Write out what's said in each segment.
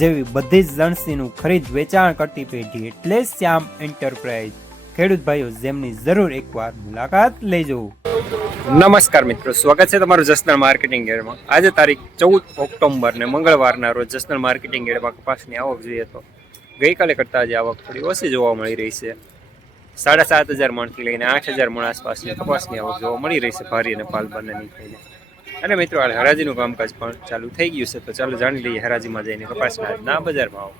જેવી બધી જ લણસીનું ખરીદ વેચાણ કરતી પેઢી એટલે શ્યામ એન્ટરપ્રાઇઝ. ખેડૂત ભાઈઓ, જેમની જરૂર એકવાર મુલાકાત લેજો. નમસ્કાર મિત્રો, સ્વાગત છે તમારું જસનલ માર્કેટિંગ એડમાં. આજે તારીખ ચૌદ ઓક્ટોબર ને મંગળવારના રોજ જસનલ માર્કેટિંગ એડમાં કપાસની આવક જોઈએ તો ગઈકાલે કરતાં આજે આવક થોડી ઓછી જોવા મળી રહી છે. સાડા સાત હજાર મણથી લઈને આઠ હજાર મણ આસપાસની કપાસની આવક જોવા મળી રહી છે, ભારી અને પાલ બંનેની થઈને. અને મિત્રો હાલ હરાજીનું કામકાજ પણ ચાલુ થઈ ગયું છે તો ચાલો જાણી લઈએ હરાજીમાં જઈને કપાસના ના બજાર ભાવ.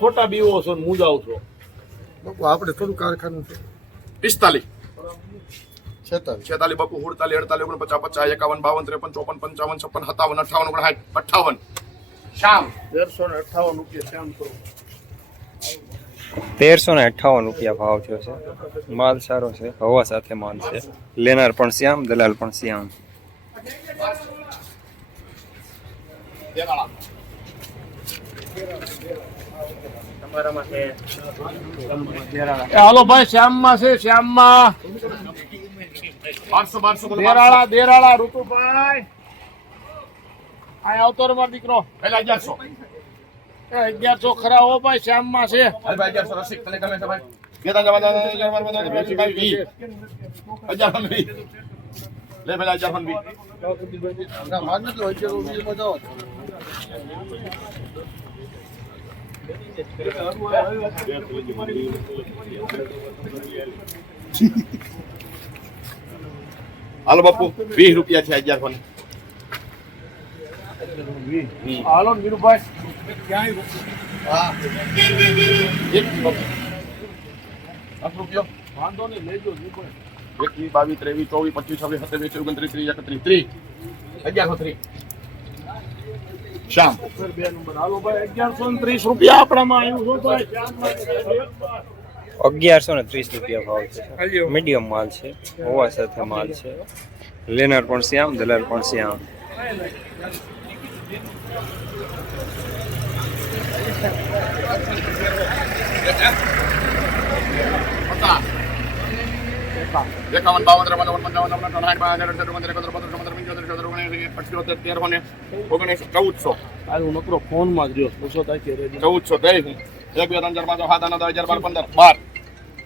ખોટા બીવો છો ને મુજાવ છો. આપણે થોડું કારખાનું છે. પિસ્તાલીસ. છેતાલીસ. છેતાલીસ બાપુ સુડતાલીસ અડતાલીસ ઓગણપચાસ પચાસ એકાવન બાવન ત્રેપન ચોપન પંચાવન છપ્પન સત્તાવન અઠાવન ઓગણસાઠ અઠાવન શ્યામ. તેરસો ને અઠાવન રૂપિયા શ્યામ કરો. તેરસો ને અઠ્ઠાવન રૂપિયા ભાવ થયો છે. માલ સારો છે હવા સાથે માલ છે. લેનાર પણ શ્યામ દલાલ પણ શ્યામ. એ હાલો ભાઈ શ્યામમાં છે શ્યામમાં. બારસો બારસો. દેરાળા દેરાળા ઋતુભાઈ. આ આવતો રે મારો દીકરો. પેલા અગિયારસો. અગિયારસો ખરા હો ભાઈ શ્યામમાં છે. અગિયારસો રસિક તને ગમે છે ભાઈ? જવા અગિયાર લે પેલા અગિયાર જાઓ. હાલો બાપુ વીસ રૂપિયા છે અગિયારસો ને હાલો ને વીરુભાઈ હા. એક બાપુ. આઠ રૂપિયો વાંધો નહીં લેજો એકવીસ બાવીસ ત્રેવીસ ચોવીસ પચીસ છવ્વીસ સત્યાવીસ ઓગણત્રીસ ત્રીસ એકત્રીસ ત્રીસ અગિયારસો ત્રીસ શ્યામ બે નંબર હાલો ભાઈ અગિયારસો ને ત્રીસ રૂપિયા આપણામાં આવ્યું છે ભાઈ શ્યામમાં. અગિયારસો ને ત્રીસ રૂપિયા ભાવ છે મીડિયમ માલ છે હવા સાથે માલ છે લેનાર પણ શ્યામ દલાલ પણ શ્યામ એકાવન બાવન ત્રેપન ચોપન પંચાવન છપ્પન સાઠ બાસઠ અડસઠ ઓગણત્રીસ એકોતેર બત્રીસ ચૌદ પંચોતેર છોતેર ઓગણએંસી પંચોતેર તેરસો ને ઓગણીસ ચૌદસો નકરો ફોનમાં જ રહ્યો. પૂછો થાય ચૌદસો હું એક બે ત્રણ ચાર પાંચ સાત આઠ નવ બાર પંદર બાર.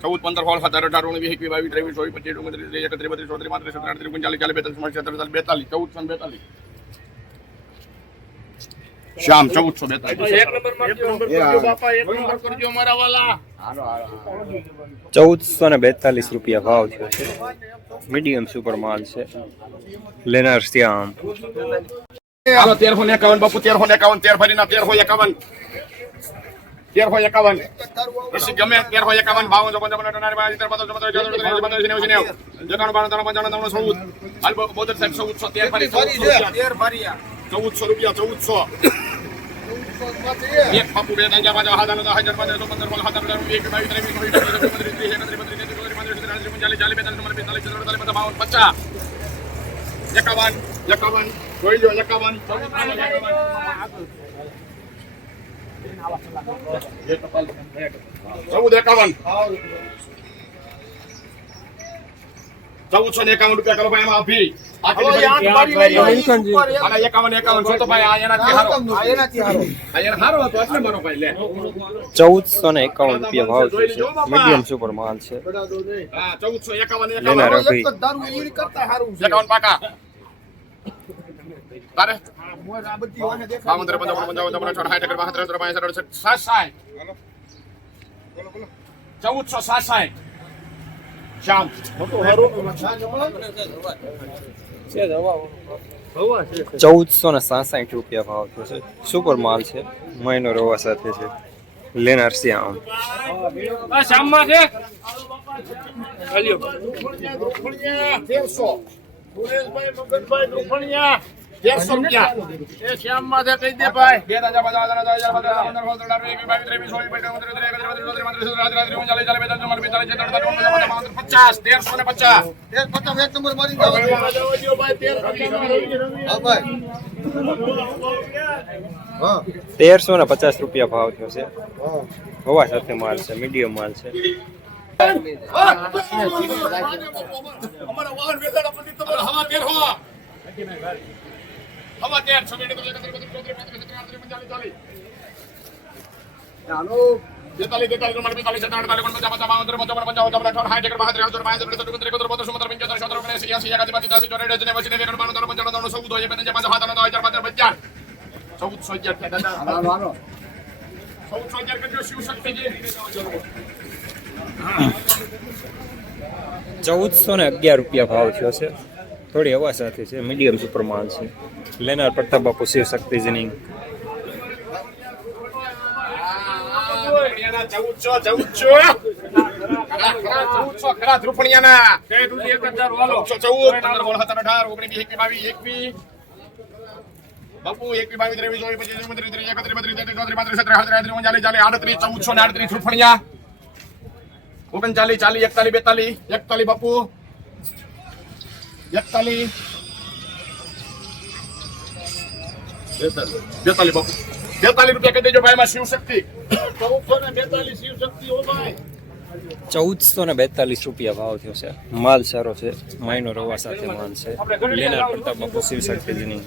ચૌદ પંદર સોળ સત્તર અઢાર ઓગણીસ એકવીસ બાવીસ ત્રેવીસ ચોવીસ પચીસ ઓગણત્રીસ ત્રીસ એકત્રીસ બત્રીસ ચોત્રીસ પાંત્રીસ સત્તર અડત્રીસ ઓગણચાલીસ ચાલીસ બેતાલીસ. બેતાલીસ ચૌદસો બેતાલીસ શ્યામ ચૌદસો બેતાલીસ એક નંબર કરજો બાપા એક નંબર કરજો મારા વાલા ચૌદસો ને બેતાલીસ રૂપિયા ભાવ થયો છે મીડિયમ સુપર માલ છે લેનાર શ્યામ હાલો તેરસો ને એકાવન બાપુ તેરસો ને એકાવન તેર ફરીના તેરસો એકાવન તેરસો એકાવન પછી ગમે તેરસો એકાવન બાવન ચોપન ચોપન અઠાવન બાવીસ ત્રેપન ચોપન ચોપન ચોપન ચોપન ચોપન ચોપન નેવું નેવું જગાણું બાણું ત્રણ પંચાણું ત્રણ ચૌદ હાલ બો- બોતેર સાહેબ ચૌદસો તેર ફરી ચૌદસો રૂપિયા ચૌદસો એક બાપુ બે ત્રણ ચાર પાંચ બાર તેર ચૌદ પંદર સોળ હજાર વીસ બાવીસ ત્રેવીસ ચોવીસ સત્યાવીસ ત્રીસ એકત્રીસ બત્રીસ તેત્રીસ ચોત્રીસ પાંત્રીસ આડત્રીસ ઓગણચાલીસ ચાલીસ બેતાલીસ પિસ્તાલીસ છત્રીસ અડતાલીસ પચાસ બાવન પચાસ એકાવન એકાવન જોઈ લો એકાવન ચૌદ એકાવન ચૌદસો ને એકાવન રૂપિયા કરો ભાઈ એમાં અભી. ચૌદસો ને એકાવન રૂપિયા ભાવ છે મીડિયમ સુપર માલ છે. ચૌદસો એકાવન પાકા તારે મોજ આ બધી બાવન ત્રેપન ચોપન પંચાવન ચોપન સાઠ બાસઠ ત્રેસઠ પાંસઠ અડસઠ સાત સાઠ ચૌદસો સાત સાઠ શ્યામ ચૌદસો ને સાસઠ રૂપિયા ભાવ થયો છે. સુપર માલ છે. મહિનો રવા સાથે છે. લેનાર શ્યામ શ્યામમાં છે? તેરસો. સુરેશભાઈ મગનભાઈ દ્રુપણિયા તેરસો રૂપિયા એ શ્યામમાં છે કહી દે ભાઈ બે હજાર પચાસ હજાર હજાર પચાસ પંદર સોળ સત્તર અઢાર વીસ બાવીસ ત્રેવીસ ચોવીસ પચીસ ત્રીસ એકત્રીસ બત્રીસ તેત્રીસ ચોત્રીસ પાંત્રીસ છત્રીસ ઓગણચાલીસ ચાલીસ બેતાલીસ ચુમ્માલીસ પિસ્તાલીસ છેતાલીસ અડતાલીસ ઓગણપચાસ પચાસ પચાસ તેરસો ને પચાસ એક પચાસ એક નંબર મારી જાઓ. હા ભાઈ હા તેરસો ને પચાસ રૂપિયા ભાવ થયો છે હા હવા સાથે માલ છે મીડિયમ માલ છે અમારા વાહન વેચાણ પછી તમારે હવા તેર હો હવા ચૌદસો અગિયાર થયા દાદા હાલો હાલો ચૌદસો અગિયાર કરજો શિવ શક્તિજી ચૌદસો ને અગિયાર રૂપિયા ભાવ થયો છે થોડી હવા સાથે છે મીડિયમ સુપર છે લેનાર પ્રતાપ બાપુ શિવ શક્તિ સત્તર બાપુ એક બાવીસ ત્રેવીસ ચોવીસ પચીસ ત્રીસ ત્રીસ એકત્રીસ બત્રીસ તેત્રીસ ચોત્રીસ પાંત્રીસ છત્રીસ આડત્રીસ ઓગણચાલીસ ચાલીસ આડત્રીસ ચૌદસો ને આડત્રીસ ધ્રુપણિયા ઓગણચાલીસ ચાલીસ એકતાલીસ બેતાલીસ એકતાલીસ બાપુ એકતાલીસ બેતાલીસ બાપુ બેતાલીસ રૂપિયા કહી દેજો ભાઈ માં શિવ શક્તિ ચૌદસો ને બેતાલીસ શિવ શક્તિ ભાઈ. ચૌદસો ને બેતાલીસ રૂપિયા ભાવ થયો છે. માલ સારો છે. માયનો રવા સાથે માલ છે. લેનાર પ્રતાપ બાપુ શિવ શક્તિજીની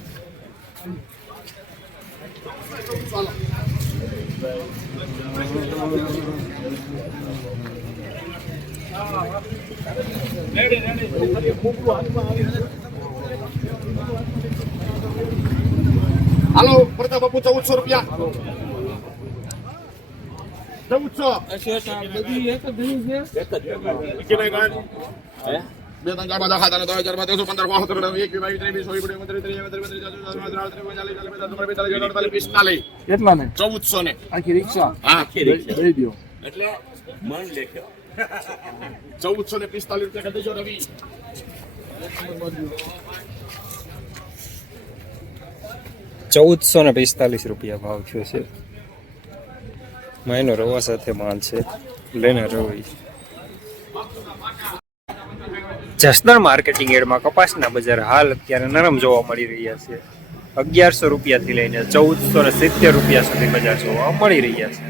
હાલો પ્રતાપ બાપુ ચૌદસો રૂપિયા ચૌદસો બે ત્રણ ચાર બધા ખાતા નવ હજાર પાંચસો પંદર સોળ ત્રણ એકવીસ બાવીસ ત્રેવીસ ત્રીસ ત્રીસ બેતાલીસ ચુમ્માલીસ પિસ્તાલીસ કેટલા ને ચૌદસો ને આખી રિક્ષા હા મન લેખ્યો ચૌદસો ને પિસ્તાલીસ રૂપિયા કરી દેજો રવિ. ચૌદસો ને પિસ્તાલીસ રૂપિયા ભાવ થયો છે. મહિનો રવા સાથે માલ છે. લેનાર રવી. જસદણ માર્કેટિંગ એડમાં કપાસના બજાર હાલ અત્યારે નરમ જોવા મળી રહ્યા છે. અગિયારસો રૂપિયાથી લઈને ચૌદસો ને સિત્તેર રૂપિયા સુધી બજાર જોવા મળી રહ્યા છે.